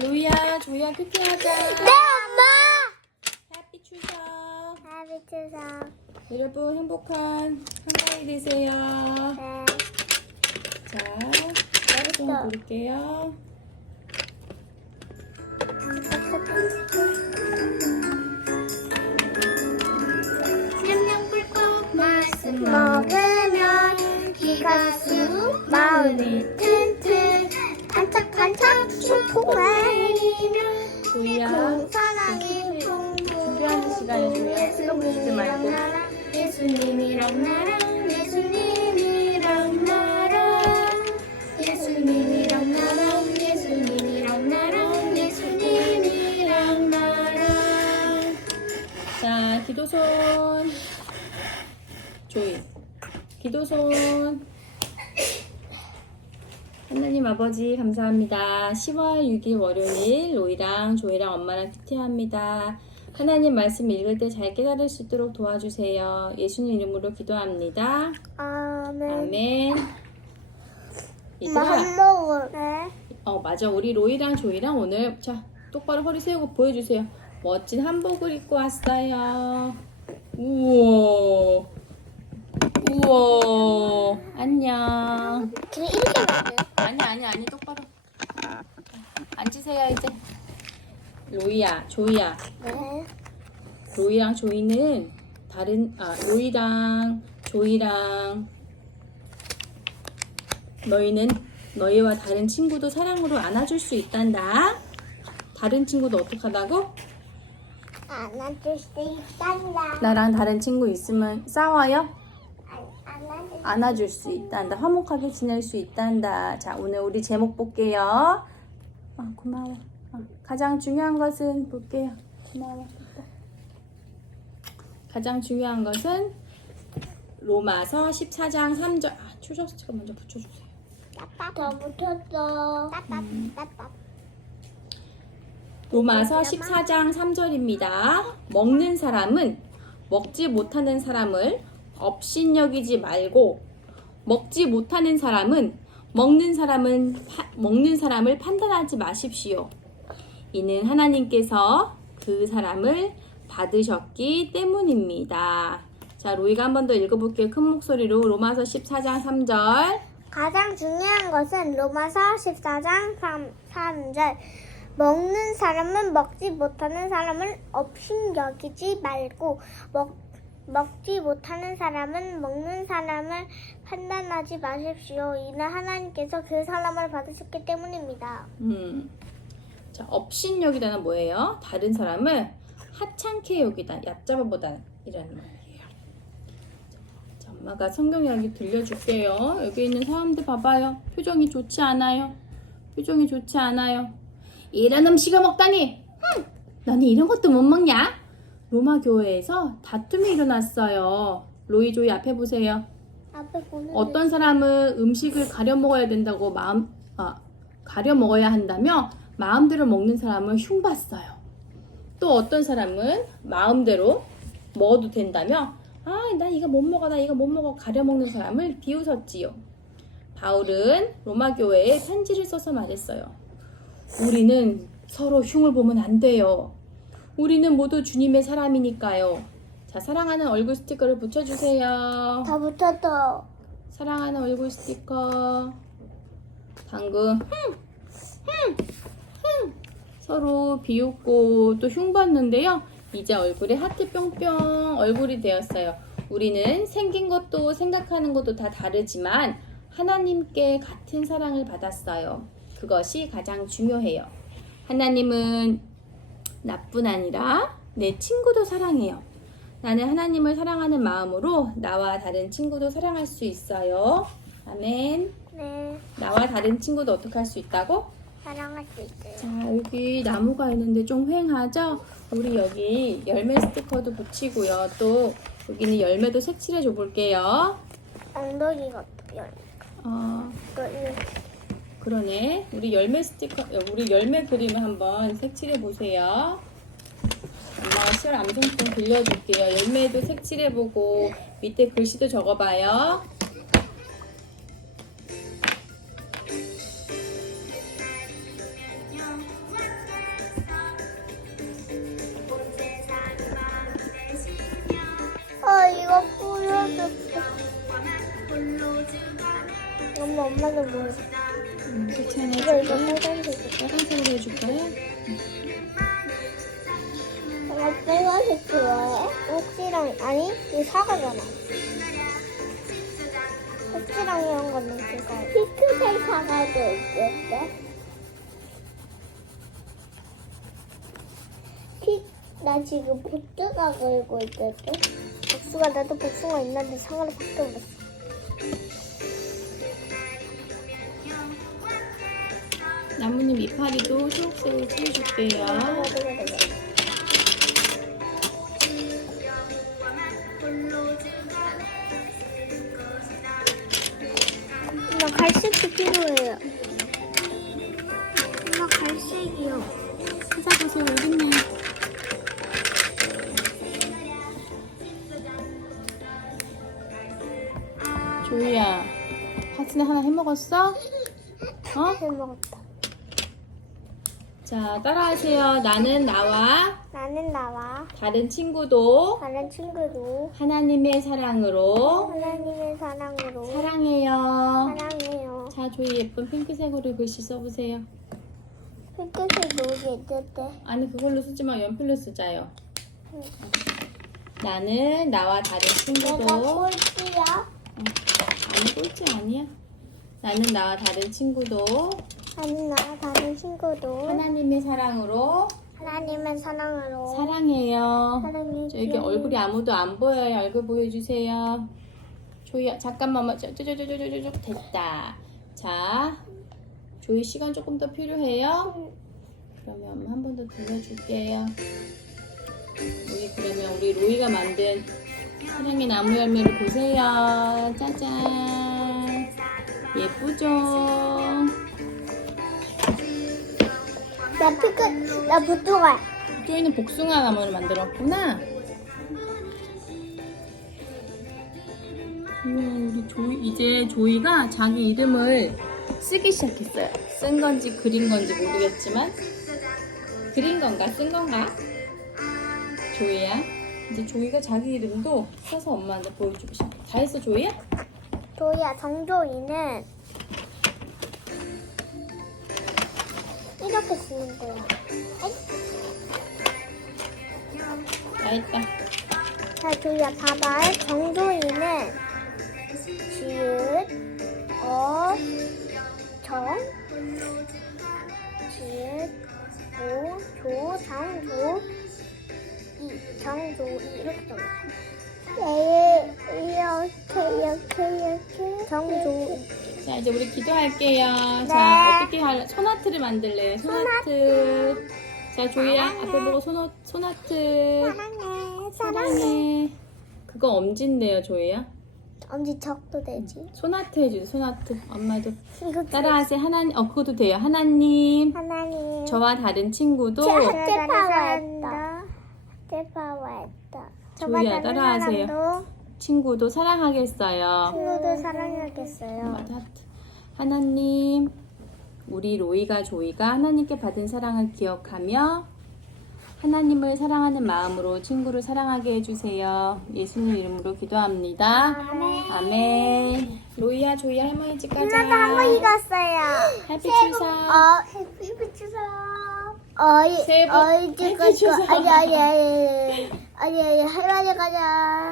로이야, 조이야, 큐티하자. 네, 엄마. 해피 추석. 하비 추석. 여러분 행복한 한가위 되세요. 네. 자, 따로 좀 볼게요. 냠냠 꿀꺽 말씀 먹으면 기가 쑥 마음이 튼 예수님이랑 나랑 예수님이랑 나랑 예수님이랑 나랑 예수님이랑 나랑 예수님이랑 나랑 자, 기도손. 조이. 기도손. 하나님 아버지 감사합니다. 10월 6일 월요일 로이랑 조이랑 엄마랑 큐티합니다. 하나님 말씀 읽을 때 잘 깨달을 수 있도록 도와주세요. 예수님 이름으로 기도합니다. 아멘 아멘. 얘들아, 햄버거 네어 맞아. 우리 로이랑 조이랑 오늘 자 똑바로 허리 세우고 보여주세요. 멋진 한복을 입고 왔어요. 우와. 우와. 안녕. 그냥 이렇게 먹어요 아니 아니 아니 똑바로. 앉으세요 이제. 로이야, 조이야. 네 로이랑 조이는 다른 아 로이랑 조이랑 너희는 너희와 다른 친구도 사랑으로 안아줄 수 있단다. 다른 친구도 어떡하다고? 안아줄 수 있단다 나랑 다른 친구 있으면 싸워요? 안아줄 안아줄 수 있단다. 화목하게 지낼 수 있단다. 자, 오늘 우리 제목 볼게요. 아, 고마워. 아, 가장 중요한 것은 볼게요. 고마워. 가장 중요한 것은 로마서 14장 3절. 아, 추셔스가 먼저 붙여주세요. 더 붙었어 따따따따 로마서 14장 3절입니다. 먹는 사람은 먹지 못하는 사람을 업신여기지 말고 먹지 못하는 사람은 먹는 사람은 파- 먹는 사람을 판단하지 마십시오. 이는 하나님께서 그 사람을 받으셨기 때문입니다. 자, 로이가 한 번 더 읽어볼게요. 큰 목소리로 로마서 14장 3절. 가장 중요한 것은 로마서 14장 3, 3절 먹는 사람은 먹지 못하는 사람을 업신 여기지 말고 먹, 먹지 못하는 사람은 먹는 사람을 판단하지 마십시오. 이는 하나님께서 그 사람을 받으셨기 때문입니다. 음. 자, 업신여기 다는 뭐예요? 다른 사람을 하찮게 여기다, 얕잡아보다 이라는 말이에요. 자, 엄마가 성경 이야기 들려줄게요. 여기 있는 사람들 봐봐요. 표정이 좋지 않아요. 표정이 좋지 않아요. 이런 음식을 먹다니! 흠! 너는 이런 것도 못 먹냐? 로마 교회에서 다툼이 일어났어요. 로이 조이 앞에 보세요. 앞에 어떤 사람은 음식을 가려 먹어야 된다고 마음 아, 가려 먹어야 한다며 마음대로 먹는 사람을 흉봤어요. 또 어떤 사람은 마음대로 먹어도 된다며 아, 나 이거 못 먹어, 나 이거 못 먹어 가려 먹는 사람을 비웃었지요. 바울은 로마 교회에 편지를 써서 말했어요. 우리는 서로 흉을 보면 안 돼요. 우리는 모두 주님의 사람이니까요. 자, 사랑하는 얼굴 스티커를 붙여주세요. 다 붙었어. 사랑하는 얼굴 스티커. 방금 흠, 흠, 흠. 서로 비웃고 또 흉봤는데요. 이제 얼굴에 하트 뿅뿅 얼굴이 되었어요. 우리는 생긴 것도 생각하는 것도 다 다르지만 하나님께 같은 사랑을 받았어요. 그것이 가장 중요해요. 하나님은 나뿐 아니라 내 친구도 사랑해요. 나는 하나님을 사랑하는 마음으로 나와 다른 친구도 사랑할 수 있어요. 아멘. 네, 나와 다른 친구도 어떻게 할 수 있다고? 사랑할 수 있어요. 자, 여기 나무가 있는데 좀 휑하죠? 우리 여기 열매 스티커도 붙이고요. 또 여기는 열매도 색칠해 줘 볼게요. 엉덩이 같아요. 어, 이거 이거 그러네. 우리 열매 스티커, 우리 열매 그림을 한번 색칠해 보세요. 엄마가 실 암송 좀 빌려줄게요. 열매도 색칠해 보고 밑에 글씨도 적어봐요. 뭐 음, 끝이 하나 이거 이거 해줄까요? 빨간색. 빨간색으로 해줄까요? 엄마 빨간색 좋아해? 옥지랑 아니 이거 사과잖아. 옥지랑 이런 거는 그거. 핑크색 사과도 있겠대. 피, 나 지금 복숭아 걸고 있거든. 복숭아 나도 복숭아 있는데 상아를 바꿔봤어. 나무님 이파리도 초록색으로 칠해줄게요. 엄마 갈색도 필요해요. 엄마 갈색이요. 찾아보세요. 있네. 조이야, 파스네 하나 해먹었어? 어? 잘 먹었다. 자, 따라하세요. 나는 나와 나는 나와 다른 친구도 다른 친구도 하나님의 사랑으로 하나님의 사랑으로 사랑해요. 사랑해요. 자, 조이 예쁜 핑크색으로 글씨 써보세요. 핑크색 노래 있는데 아니, 그걸로 쓰지 마. 연필로 쓰자요. 응. 나는 나와 다른 친구도 꼴찌야. 아니 꼴찌 아니야. 나는 나와 다른 친구도 나는 나와 다른 친구도 하나님의 사랑으로 하나님의 사랑으로 사랑해요. 사랑해. 저 여기 얼굴이 아무도 안 보여요. 얼굴 보여주세요. 조이 잠깐만만 쪼쪼쪼쪼쪼쪼 됐다. 자, 조이 시간 조금 더 필요해요. 그러면 한 번더 들려줄게요. 우리 그러면 우리 로이가 만든 사랑의 나무 열매를 보세요. 짜잔. 예쁘죠? 나 핑크 나 부뚜가 조이는 복숭아 나무를 만들었구나. 음, 우리 조이 이제 조이가 자기 이름을 쓰기 시작했어요. 쓴 건지 그린 건지 모르겠지만 그린 건가 쓴 건가? 조이야. 이제 조이가 자기 이름도 써서 엄마한테 보여주고 싶어. 다 했어 조이야? 조이야 정조이는 이렇게 쓰는 거야. 다 했다. 자, 조이야, 봐봐. 정조이는 지읒, 어, 정, 지읒, 오, 조, 정, 조, 이, 정, 조, 이 이렇게 써. 네, 이렇게, 이렇게, 이렇게. 정, 조, 이. 자 이제 우리 기도할게요. 네. 자 어떻게 할래? 손아트를 만들래. 손아트. 자 조이야 앞에 보고 손 손아트. 사랑해, 사랑해. 사랑해. 그거 엄지인데요 조이야. 엄지 적도 되지. 손아트 해주세요. 손아트. 엄마도 이거 따라하세요. 하나님. 어 그것도 돼요. 하나님. 하나님. 저와 다른 친구도 제 파워했다. 제 파워했다. 조이야, 따라하세요. 친구도 사랑하겠어요. 친구도 사랑하겠어요. 맞아. 하트. 하나님, 우리 로이가 조이가 하나님께 받은 사랑을 기억하며 하나님을 사랑하는 마음으로 친구를 사랑하게 해주세요. 예수님 이름으로 기도합니다. 아멘. 아멘. 로이야, 조이야, 할머니 집 가자. 누나도 한번 익었어요. 햇빛 주사. 어, 햇빛 주사. 어이, 새해 복- 어이, 햇빛 찍을. 거. 아니, 아니, 아니, 아니, 아니, 아니, 할머니 가자.